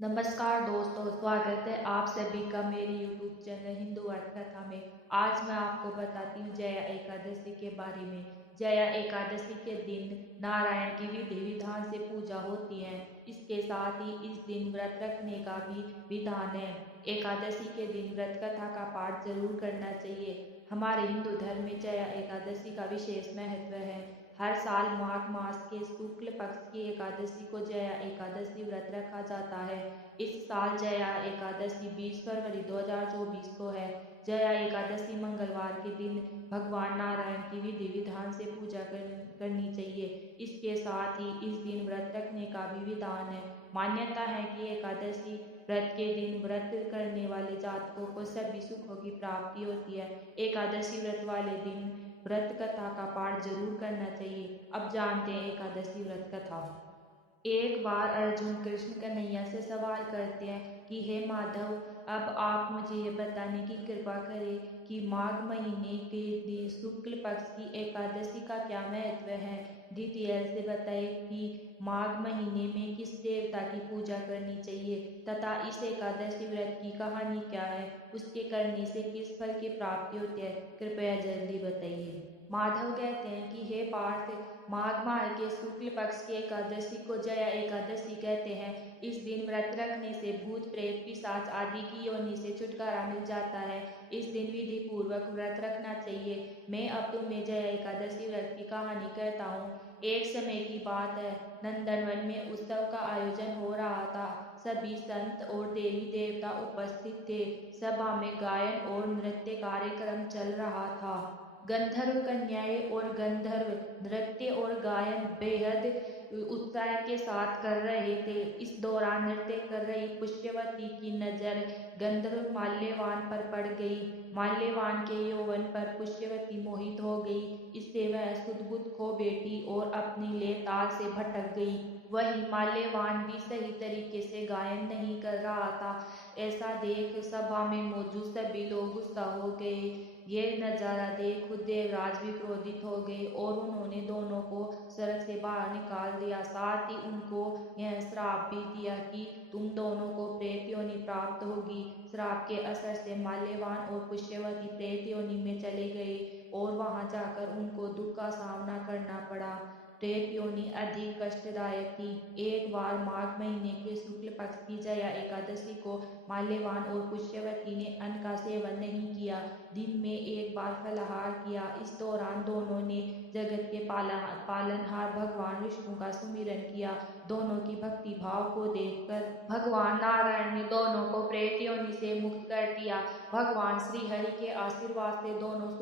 नमस्कार दोस्तों, स्वागत है आप सभी का मेरे YouTube चैनल हिंदू अर्थ कथा में। आज मैं आपको बताती हूँ जया एकादशी के बारे में। जया एकादशी के दिन नारायण की विधि विधान से पूजा होती है। इसके साथ ही इस दिन व्रत रखने का भी विधान है। एकादशी के दिन व्रत कथा का पाठ जरूर करना चाहिए। हमारे हिंदू धर्म में जया एकादशी का विशेष महत्व है। हर साल माघ मास के शुक्ल पक्ष की एकादशी को जया एकादशी व्रत रखा जाता है। इस साल जया एकादशी 20 फरवरी 2024 को है। जया एकादशी मंगलवार के दिन भगवान नारायण की विधि विधान से पूजा करनी चाहिए। इसके साथ ही इस दिन व्रत रखने का भी विधान है। मान्यता है कि एकादशी व्रत के दिन व्रत करने वाले जातकों को सभी सुखों की प्राप्ति होती है। एकादशी व्रत वाले दिन व्रत कथा का पाठ जरूर करना चाहिए। अब जानते हैं एकादशी व्रत कथा। एक बार अर्जुन कृष्ण कन्हैया से सवाल करते हैं कि हे माधव, अब आप मुझे ये बताने की कृपा करें कि माघ महीने के दिन शुक्ल पक्ष की एकादशी का क्या महत्व है। डिटेल से बताएं कि माघ महीने में किस देवता की पूजा करनी चाहिए तथा इस एकादशी व्रत की कहानी क्या है, उसके करने से किस फल की प्राप्ति होती है, कृपया जल्दी बताइए। माधव कहते हैं कि हे पार्थ, माघ माह के शुक्ल पक्ष की एकादशी को जया एकादशी कहते हैं। इस दिन व्रत रखने से भूत प्रेत पिशाच आदि की योनि से छुटकारा मिल जाता है। इस दिन विधि पूर्वक व्रत रखना चाहिए। मैं अब तुम्हें जया एकादशी व्रत की कहानी कहता हूँ। एक समय की बात है, नंदनवन में उत्सव का आयोजन हो रहा था। सभी संत और देवी देवता उपस्थित थे। सभा में गायन और नृत्य कार्यक्रम चल रहा था। गंधर्व कन्याएं और गंधर्व नृत्य और गायन बेहद उत्साह के साथ कर रहे थे। इस दौरान नृत्य कर रही पुष्यवती की नजर गंधर्व माल्यवान पर पड़ गई। माल्यवान के यौवन पर पुष्यवती मोहित हो गई। इससे वह सुध-बुध खो बैठी और अपनी ले ताल से भटक गई। वही माल्यवान भी सही तरीके से गायन नहीं कर रहा था। ऐसा देख सभा में मौजूद सभी लोग गुस्सा हो गए। ये नजारा देख खुद देवराज भी क्रोधित हो गए और उन्होंने दोनों को स्वर्ग से बाहर निकाल दिया। साथ ही उनको यह श्राप भी दिया कि तुम दोनों को प्रेत योनि प्राप्त होगी। श्राप के असर से माल्यवान और पुष्यवती प्रेत योनि में चले गए और वहां जाकर उनको दुख का सामना करना पड़ा। प्रेत योनि अधिक कष्टदायक थी। एक बार माघ महीने के शुक्ल पक्ष की जया एकादशी को माल्यवान और पुष्यवती ने अन्न का सेवन नहीं किया। दिन में एक बार फलाहार किया। इस दौरान दोनों ने जगत के पालनहार भगवान विष्णु का सुमिरन किया। दोनों की भक्ति भाव को देखकर भगवान नारायण ने दोनों को प्रेत योनि से मुक्त कर दिया। भगवान श्री हरि के आशीर्वाद से दोनों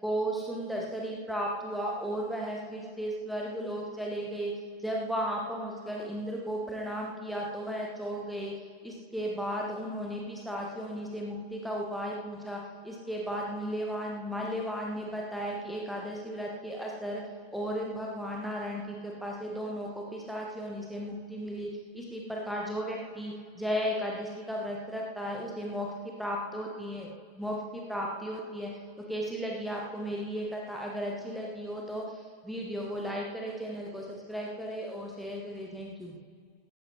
को सुंदर शरीर प्राप्त हुआ और वह फिर से स्वर्ग लोक चले गए। जब वहां पहुंचकर इंद्र को प्रणाम किया तो वह चौंक गए। इसके बाद उन्होंने पिशाच योनि से मुक्ति का उपाय पूछा। इसके बाद माल्यवान ने बताया कि एकादशी व्रत के असर और भगवान नारायण की कृपा से दोनों को पिशाच योनि से मुक्ति मिली। इसी प्रकार जो व्यक्ति जया एकादशी का व्रत रखता है उसे मोक्ष की प्राप्ति होती है। तो कैसी लगी आपको मेरी ये कथा? अगर अच्छी लगी हो तो वीडियो को लाइक करें, चैनल को सब्सक्राइब करें और शेयर करें। Thank you.